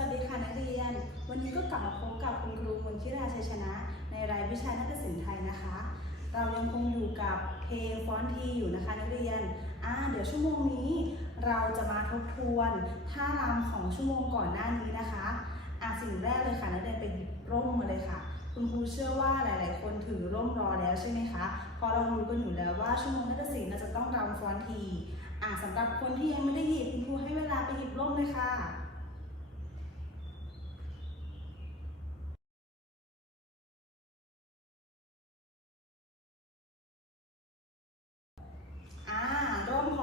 วัสดีค่ะนักเรียน วันนี้ก็กลับมาพบกับคุณครูมนทิราชัยชนะ ในรายวิชานาฏศิลป์ไทยนะคะ เรายังคงอยู่กับเพลงฟอนทีอยู่นะคะนักเรียนอ่าเดี๋ยวชั่วโมงนี้เราจะมาทบทวนท่ารำของชั่วโมงก่อนหน้านี้นะคะอะสิ่งแรกเลยค่ะนักเรียนไปหยิบร่มมาเลยค่ะ คุณครูเชื่อว่าหลาย ๆ คนถือร่มรอแล้วใช่ไหมคะเพอเรารู้กันอยู่แล้วว่าชั่วโมงนาฏศิลป์เราจะต้องรำฟอนทีอะสำหรับคนที่ยังไม่ได้หยิบคุณครูให้เวลาไปหยิบร่มเลยค่ะ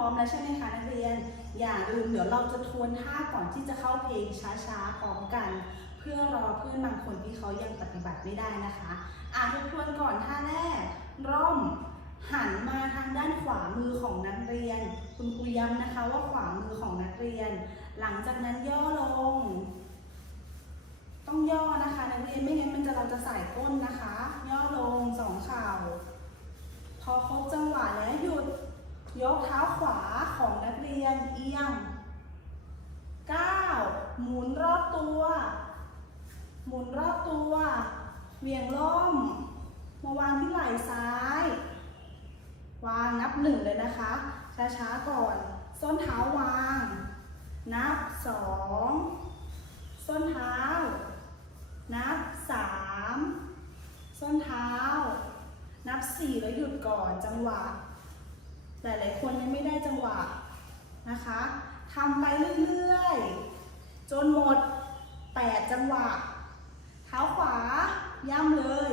ร้อมแล้วใช่ไหมคะนักเรียน อย่าลืมเดี๋ยวเราจะทวนท่าก่อนที่จะเข้าเพลงช้าๆพร้อมกัน เพื่อรอเพื่อนบางคนที่เขายังปฏิบัติไม่ได้นะคะอ่าทบทวนก่อนท่าแรก ร่มหันมาทางด้านขวามือของนักเรียน คุณครูย้ำนะคะว่าขวามือของนักเรียน หลังจากนั้นย่อลง ต้องย่อนะคะนักเรียนไม่งั้นมันจะเราจะใส่ก้นนะคะ ย่อลงสองเข่าพอครบจังหวะแล้วหยุด ยกเท้าขวาของนักเรียนเอียง 9 หมุนรอบตัว หมุนรอบตัว เวียงล่มมาวางที่ไหล่ซ้าย วางนับหนึ่งเลยนะคะ ช้าๆก่อน ส้นเท้าวาง นับสองส้นเท้า นับสามส้นเท้า นับสี่แล้วหยุดก่อนจังหวะ หลายๆคนยังไม่ได้จังหวะนะคะทำไปเรื่อยๆ จนหมด 8 จังหวะ เท้าขวา ย่ำเลย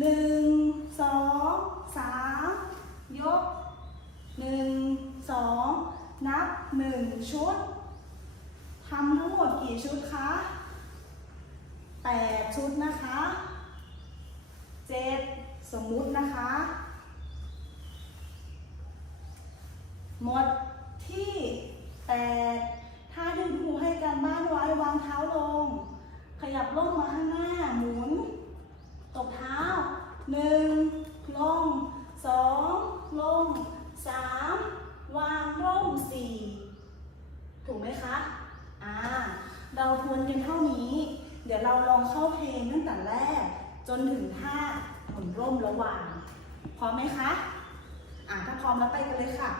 1 2 3 ยก 1 2 นับ 1 ชุดทำทั้งหมดกี่ชุดคะ 8 ชุดนะคะ 7 สมมุตินะคะ หมดที่แปดถ้าดึงครูให้การบ้านไว้วางเท้าลง ขยับล่มมาข้างหน้า หมุน ตบเท้าหนึ่งลงสองลงสามวางร่มสี่ถูกไหมคะ อ่า เราทวนกันเท่านี้ เดี๋ยวเราลองเข้าเพลงตั้งแต่แรก จนถึงท่าหมุนร่มระหว่าง พร้อมไหมคะ อ่าถ้าพร้อมแล้วไปกันเลยค่ะ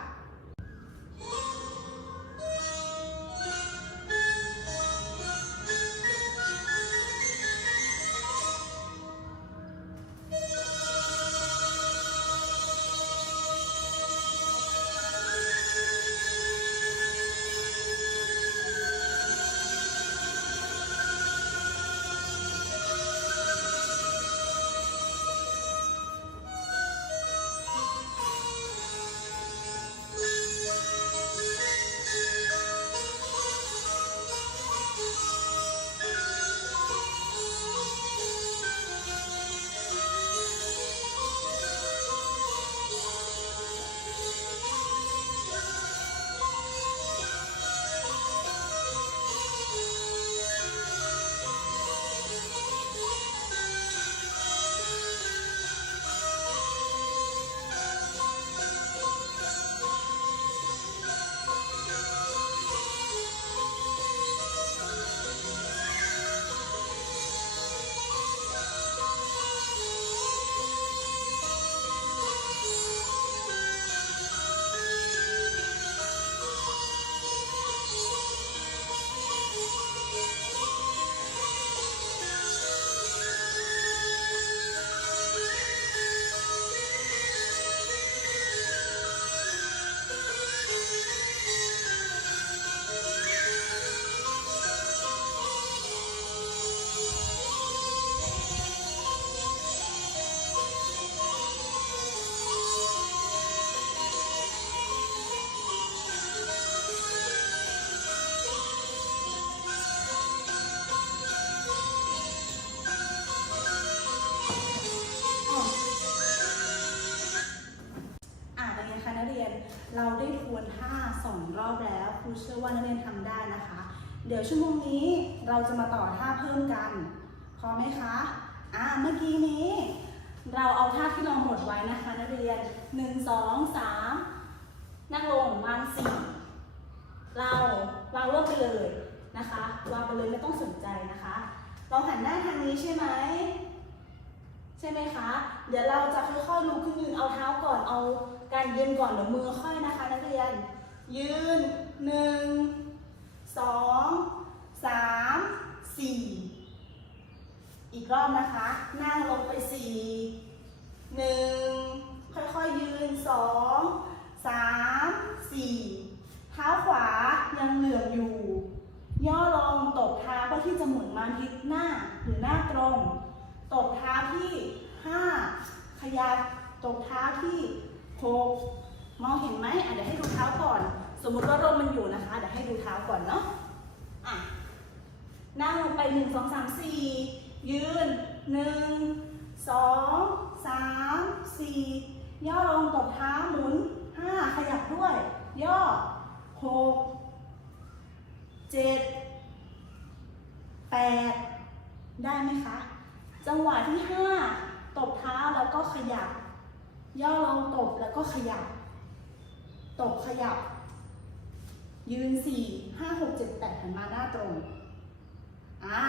ว่านักเรียนทำได้นะคะ เดี๋ยวชั่วโมงนี้เราจะมาต่อท่าเพิ่มกันพร้อมไหมคะอ่าเมื่อกี้นี้ เราเอาท่าที่เราหมดไว้นะคะนักเรียนหนึ่งสองสามนั่งลงวางสี่เราวางลบไปเลยนะคะวางไปเลยไม่ต้องสนใจนะคะ เราหันหน้าทางนี้ใช่ไหมใช่ไหมคะ เดี๋ยวเราจะค่อยๆลุกขึ้นยืนเอาเท้าก่อนเอาการยืนก่อนเดี๋ยวมือค่อยนะคะ นักเรียน ยืน หนึ่งสองสามสี่อีกรอบนะคะ นั่งลงไปสี่หนึ่งค่อยๆยืนสองสามสี่เท้าขวายังเหลื่อมอยู่ ย่อลงตบเท้าเพื่อที่จะหมุนมาทิศหน้าหรือหน้าตรง ตบเท้าที่5ขยับตบเท้าที่6มองเห็นไหมอะเดี๋ยวให้ดูเท้าก่อน สมมุติว่าร่มมันอยู่นะคะ เดี๋ยวให้ดูเท้าก่อนเนาะอะนั่งลงไป1 2 3 4ยืน1 2 3 4ย่อลงตบเท้าหมุน5ขยับด้วย ย่อ6 7 8ได้ไหมคะ จังหวะที่5ตบเท้าแล้วก็ขยับ ย่อลงตบแล้วก็ขยับ ตบขยับ ยืน 4 5 6 7 8หันมาหน้าตรง อ่า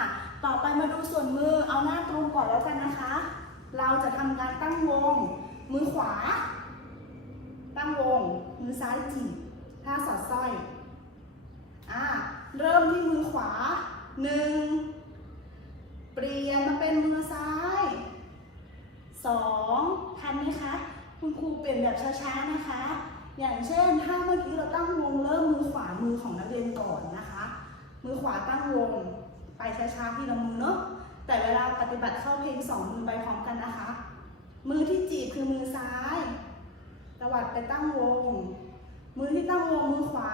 ต่อไปมาดูส่วนมือ เอาหน้าตรงก่อนแล้วกันนะคะ เราจะทำการตั้งวง มือขวา ตั้งวง มือซ้ายจีบท่าสอดสร้อย อ่า เริ่มที่มือขวาหนึ่งเปลี่ยนมาเป็นมือซ้ายสองทันไหมคะ คุณครูเปลี่ยนแบบช้าๆนะคะ อย่างเช่น ถ้าเมื่อกี้เราตั้งวงเริ่มมือขวามือของนักเรียนก่อนนะคะ มือขวาตั้งวงไปช้าๆทีละมือเนาะแต่เวลาปฏิบัติเข้าเพลงสองมือไปพร้อมกันนะคะ มือที่จีบคือมือซ้ายตวัดไปตั้งวง มือที่ตั้งวงมือขวา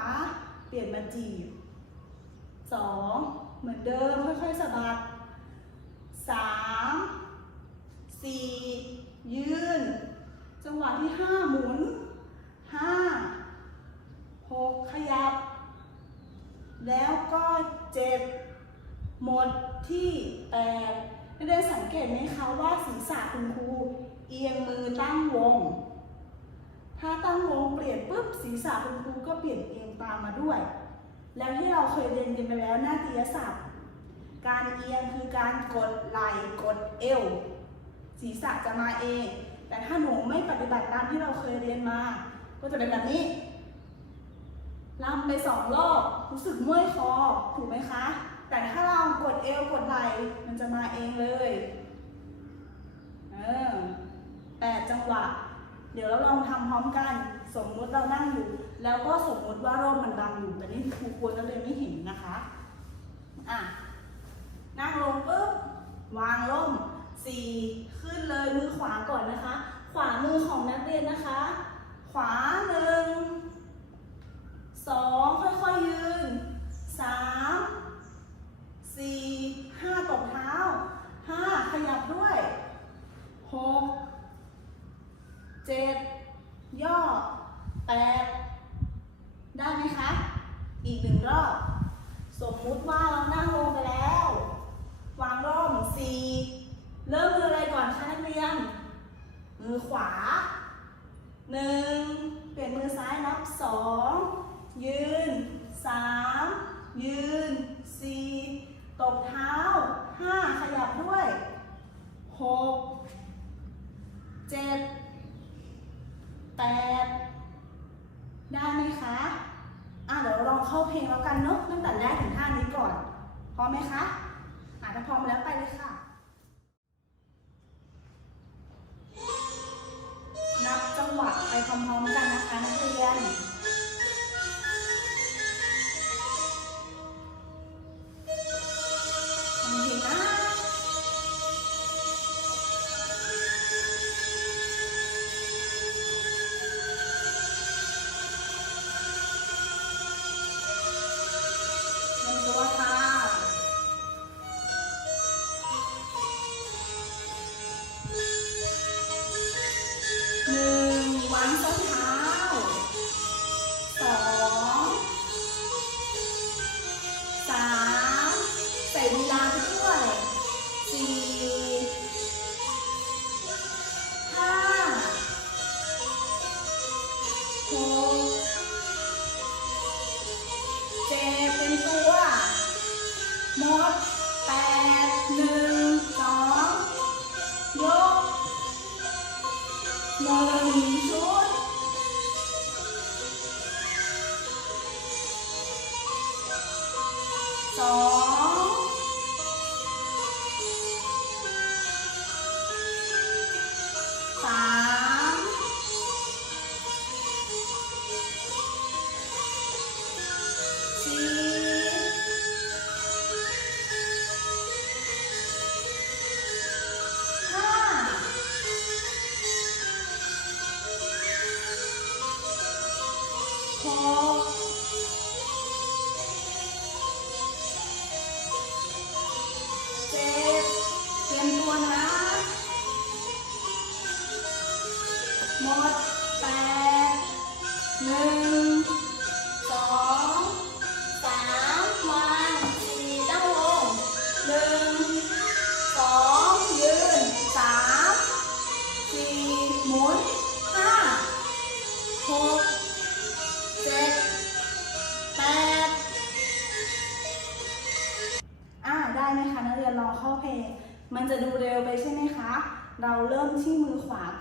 เปลี่ยนมาจีบสองเหมือนเดิมค่อยๆสะบัดสามสี่ยืน จังหวะที่ห้าหมุน ห้าหกขยับ แล้วก็เจ็ดหมดที่แปดนักเรียนสังเกตไหมคะว่าศีรษะคุณครูเอียงมือตั้งวง ถ้าตั้งวงเปลี่ยนปุ๊บศีรษะคุณครูก็เปลี่ยนเอียงตามมาด้วย แล้วที่เราเคยเรียนกันไปแล้วหน้าฏยศัพท์ การเอียงคือการกดไหล่กดเอวศีรษะจะมาเอง แต่ถ้าหนูไม่ปฏิบัติตามที่เราเคยเรียนมา ก็จะเป็นแบบนี้ลำไปสองรอบรู้สึกเมื่อยคอถูกไหมคะ แต่ถ้าเรากดเอวกดไหล่มันจะมาเองเลยเออแปดจังหวะ เดี๋ยวเราลองทำพร้อมกัน สมมุติเรานั่งอยู่ แล้วก็สมมุติว่าร่มมันบังอยู่แต่นี่ครูกลัวนักเรียนไม่เห็นนะคะอะนั่งลงปุ๊บวางร่มสี่ขึ้นเลยมือขวาก่อนนะคะ ขวามือของนักเรียนนะคะ ขวาหนึ่งสองค่อยๆยืน สามสี่ห้าตบเท้า ห้าขยับด้วย หก เจ็ดย่อแปดได้ไหมคะ อีกหนึ่งรอบ สมมุติว่าเรานั่งลงไปแล้ว วางร่มสี่เริ่มมืออะไรก่อนคะนักเรียน มือขวาหนึ่งเปลี่ยนมือซ้ายนับสองยืนสามยืนสี่ตบเท้าห้าขยับด้วยหกเจ็ด แปด ได้ไหมคะ อะเดี๋ยวเราลองเข้าเพลงแล้วกันเนาะตั้งแต่แรกถึงท่านี้ก่อน พร้อมไหมคะ อะถ้าพร้อมแล้วไปเลยค่ะ นับจังหวะไปพร้อมๆ หนึ่งว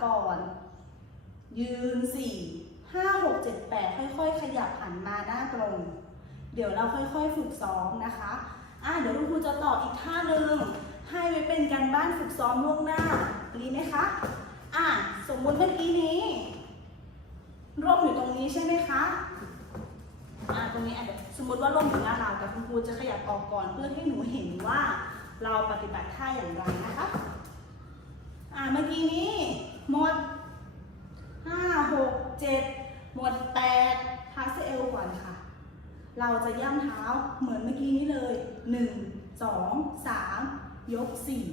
ก่อน ยืนสี่ห้าหกเจ็ดแปดค่อย ๆ ขยับหันมาหน้าตรง เดี๋ยวเราค่อยๆฝึกซ้อมนะคะอะเดี๋ยวคุณครูจะต่ออีกท่าหนึ่งให้ไว้เป็นการบ้านฝึกซ้อมล่วงหน้าดีไหมคะอะสมมุติเมื่อกี้นี้ร่มอยู่ตรงนี้ใช่ไหมคะอะตรงนี้อะเดี๋ยวสมมติว่าร่มอยู่หน้าเราแต่คุณครูจะขยับออกก่อนเพื่อให้หนูเห็นว่าเราปฏิบัติท่าอย่างไรนะคะอะเมื่อกี้นี้ หมดห้าหกเจ็ดหมดแปดพาสเอลก่อนค่ะ เราจะย่ำเท้าเหมือนเมื่อกี้นี้เลยหนึ่งสองสามยกสี่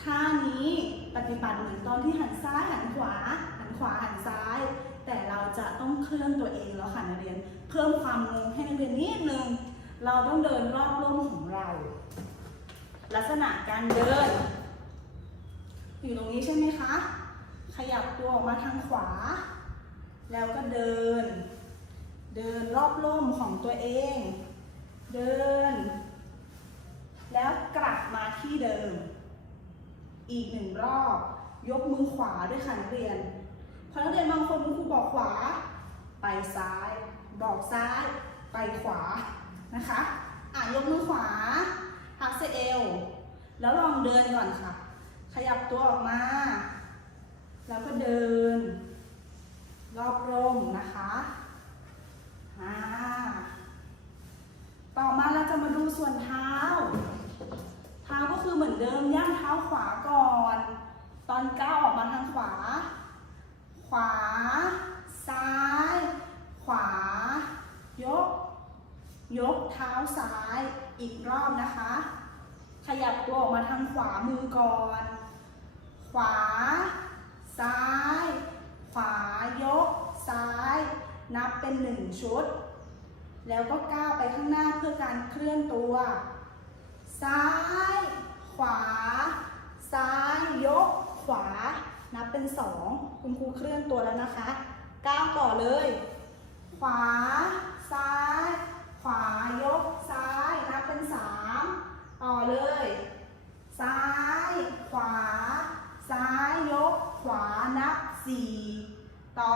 ท่านี้ปฏิบัติเหมือนตอนที่หันซ้ายหันขวา หันขวาหันซ้าย แต่เราจะต้องเคลื่อนตัวเองแล้วค่ะนักเรียน เพิ่มความงงให้นักเรียนนิดนึง เราต้องเดินรอบร่มของเรา ลักษณะการเดิน อยู่ตรงนี้ใช่ไหมคะ ขยับตัวออกมาทางขวา แล้วก็เดิน เดินรอบร่มของตัวเอง เดิน แล้วกลับมาที่เดิม อีกหนึ่งรอบ ยกมือขวาด้วยค่ะนักเรียนพราะนักเรียนบางคนคุณครูบอกขวา ไปซ้าย บอกซ้าย ไปขวานะคะอะยกมือขวาพักเซเอว แล้วลองเดินก่อนค่ะ ขยับตัวออกมา แล้วก็เดิน รอบร่มนะคะอ่าต่อมาเราจะมาดูส่วนเท้า เท้าก็คือเหมือนเดิมย่างเท้าขวาก่อน ตอนก้าวออกมาทางขวา ขวา ซ้าย ขวา ยก ยกเท้าซ้ายอีกรอบนะคะ ขยับตัวออกมาทางขวามือก่อน ขวา ซ้าย ขวายก ซ้าย นับเป็นหนึ่งชุด แล้วก็ก้าวไปข้างหน้าเพื่อการเคลื่อนตัว ซ้าย ขวา ซ้าย ยก ขวา นับเป็นสองคุณครูเคลื่อนตัวแล้วนะคะ ก้าวต่อเลย ขวา ซ้าย ขวายก ซ้าย นับเป็นสามต่อเลย 4ต่อ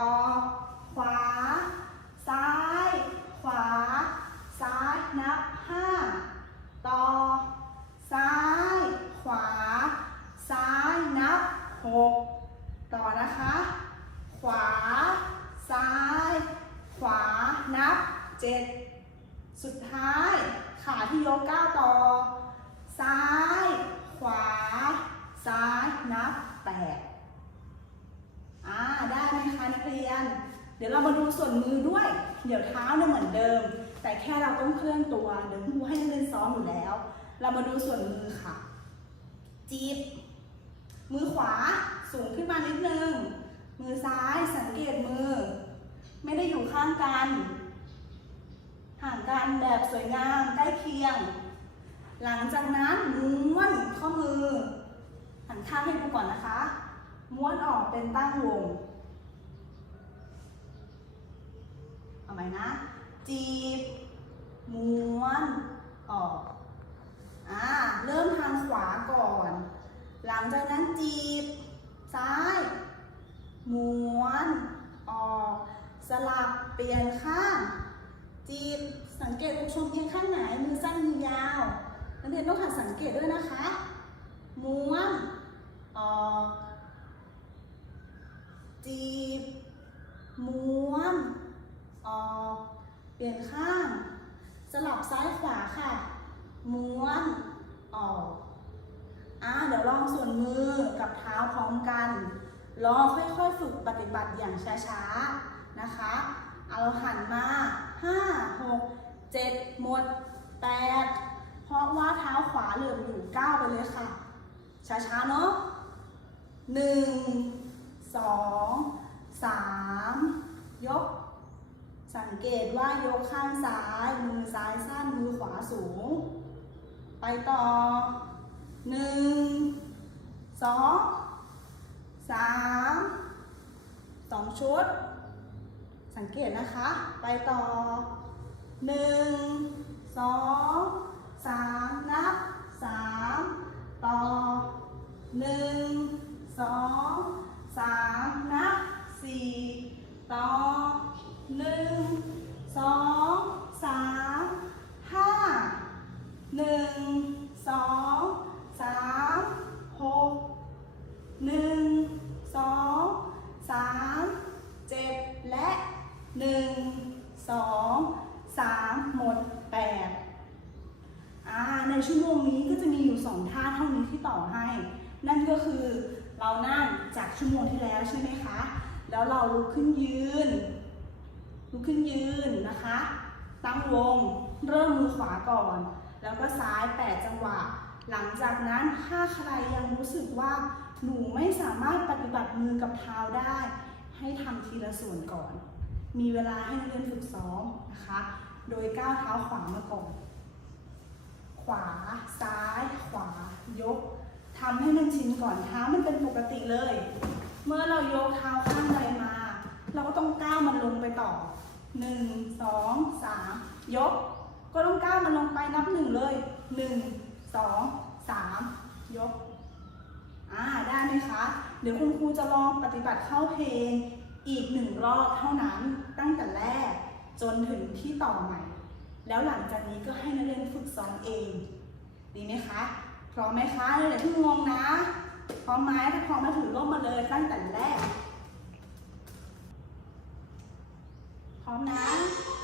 ดี๋ยวเรามาดูส่วนมือด้วย เดี๋ยวเท้าเนี่ยเหมือนเดิม แต่แค่เราต้องเคลื่อนตัว เดี๋ยวครูให้นักเรียนซ้อมอยู่แล้ว เรามาดูส่วนมือค่ะ จีบ มือขวาสูงขึ้นมานิดนึง มือซ้ายสังเกตมือ ไม่ได้อยู่ข้างกัน ห่างกันแบบสวยงามใกล้เคียง หลังจากนั้นม้วนข้อมือ หันข้างให้ดูก่อนนะคะ ม้วนออกเป็นตั้งวง เอาใหมนะ จีบ ม้วนออกอ่าเริ่มทางขวาก่อน หลังจากนั้นจีบ ซ้าย ม้วนออก สลับเปลี่ยนข้าง จีบ สังเกตอกชมเอียงข้างไหน มือสั้นมือยาวนักเรียนต้องหัดสังเกตด้วยนะคะ ม้วนออกจีบม้วน ออกเปลี่ยนข้าง สลับซ้ายขวาค่ะ ม้วนออกอ่าเดี๋ยวลองส่วนมือกับเท้าพร้อมกัน ลองค่อยๆฝึกปฏิบัติอย่างช้าๆนะคะเอาหันมาห้าหกเจ็ดหมดแปดเพราะว่าเท้าขวาเหลือบอยู่เก้าไปเลยค่ะ ช้าๆ เนาะหนึ่งสองสามยก สังเกตว่ายกข้างซ้าย มือซ้ายสั้น มือขวาสูง ไปต่อหนึ่งสองสามสองชุด สังเกตนะคะ ไปต่อหนึ่งสองสามนับสามต่อหนึ่งสองสามนับสี่ต่อ หนึ่งสองสามห้าหนึ่งสองสามหกหนึ่งสองสามเจ็ดและหนึ่งสองสามหมดแปดอ่าในชั่วโมงนี้ก็จะมีอยู่สองท่าเท่านี้ที่ต่อให้ นั่นก็คือเรานั่งจากชั่วโมงที่แล้วใช่ไหมคะ แล้วเราลุกขึ้นยืน ขึ้นยืนนะคะ ตั้งวง เริ่มมือขวาก่อน แล้วก็ซ้าย 8 จังหวะ หลังจากนั้นถ้าใครยังรู้สึกว่าหนูไม่สามารถปฏิบัติมือกับเท้าได้ ให้ทำทีละส่วนก่อน มีเวลาให้นักเรียนฝึกซ้อมนะคะ โดยก้าวเท้าขวามาก่อน ขวา ซ้าย ขวา ยกทำให้มันชินก่อนเท้ามันเป็นปกติเลย เมื่อเรายกเท้าข้างใดมา เราก็ต้องก้าวมันลงไปต่อ หนึ่งสองสามยกก็ต้องก้าวมันลงไปนับหนึ่งเลยหนึ่งสองสามยกอ่าได้ไหมคะ เดี๋ยวคุณครูจะลองปฏิบัติเข้าเพลงอีกหนึ่งรอบเท่านั้นตั้งแต่แรก จนถึงที่ต่อใหม่ แล้วหลังจากนี้ก็ให้นักเรียนฝึกซ้อมเอง ดีไหมคะพร้อมไหมคะอย่าเพิ่งงงนะพร้อมไหมถ้าพร้อมมาถือร่มมาเลยตั้งแต่แรก พร้อมนะ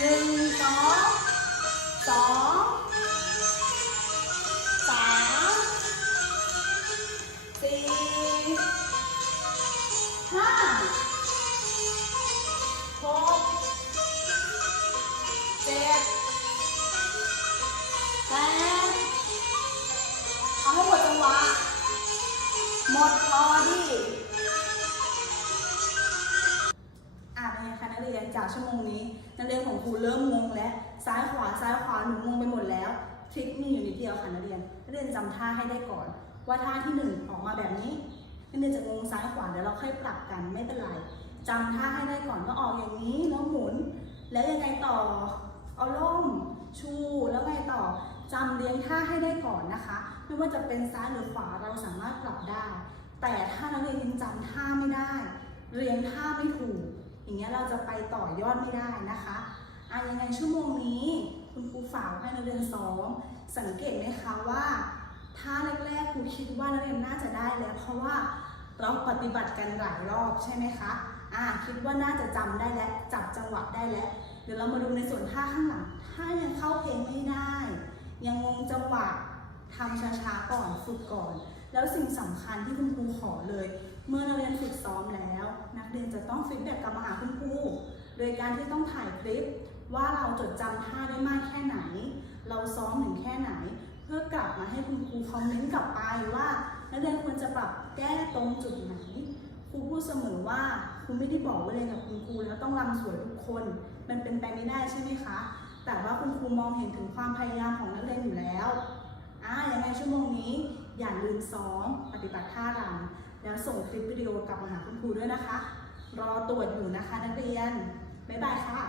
หนึ่งสองสองสามสี่ห้าหกเจ็ดแปดเอาให้หมดจังหวะหมดพอดีอะเป็นไงคะนักเรียนจากชั่วโมงนี้ นักเรียนของครูเริ่มงงแล้วซ้ายขวาซ้ายขวาหนูงงไปหมดแล้วทริคมีอยู่นิดเดียวค่ะนักเรียนนักเรียนจำท่าให้ได้ก่อน ว่าท่าที่หนึ่งออกมาแบบนี้นักเรียนจะงงซ้ายขวาเดี๋ยวเราค่อยปรับกันไม่เป็นไรจำท่าให้ได้ก่อนว่าออกอย่างนี้แล้วหมุน แล้วยังไงต่อเอาล่มชูแล้วไงต่อจำเรียงท่าให้ได้ก่อนนะคะ ไม่ว่าจะเป็นซ้ายหรือขวาเราสามารถปรับได้ แต่ถ้านักเรียนยังจำท่าไม่ได้ เรียงท่าไม่ถูก อย่างเงี้ยเราจะไปต่อยอดไม่ได้นะคะอะยังไงชั่วโมงนี้คุณครูฝากให้นักเรียนซ้อมสังเกตไหมคะว่าท่าแรกๆครูคิดว่านักเรียนน่าจะได้แล้ว เพราะว่าเราปฏิบัติกันหลายรอบใช่ไหมคะอ่าคิดว่าน่าจะจำได้แล้วจับจังหวะได้แล้วเดี๋ยวเรามาดูในส่วนท่าข้างหลังถ้ายังเข้าเพลงไม่ได้ ยังงงจังหวะทำช้าๆก่อนฝึกก่อน แล้วสิ่งสำคัญที่คุณครูขอเลย เมื่อนักเรียนฝึกซ้อมแล้ว นักเรียนจะต้องฟีดแบ็กกลับมาหาคุณครูโดยการที่ต้องถ่ายคลิปว่าเราจดจำท่าได้มากแค่ไหน เราซ้อมถึงแค่ไหน เพื่อกลับมาให้คุณครูคอมเมนต์กลับไปว่า นักเรียนควรจะปรับแก้ตรงจุดไหนครูพูดเสมอว่าครูไม่ได้บอกว่าเรียนกับคุณครูแล้วต้องรำสวยทุกคน มันเป็นไปไม่ได้ใช่ไหมคะ แต่ว่าคุณครูมองเห็นถึงความพยายามของนักเรียนอยู่แล้วอ่ายังไงชั่วโมงนี้อย่าลืมซ้อมปฏิบัติท่ารำ แล้วส่งคลิปวิดีโอกลับมาหาคุณครูด้วยนะคะ รอตรวจอยู่นะคะนักเรียน บ๊ายบายค่ะ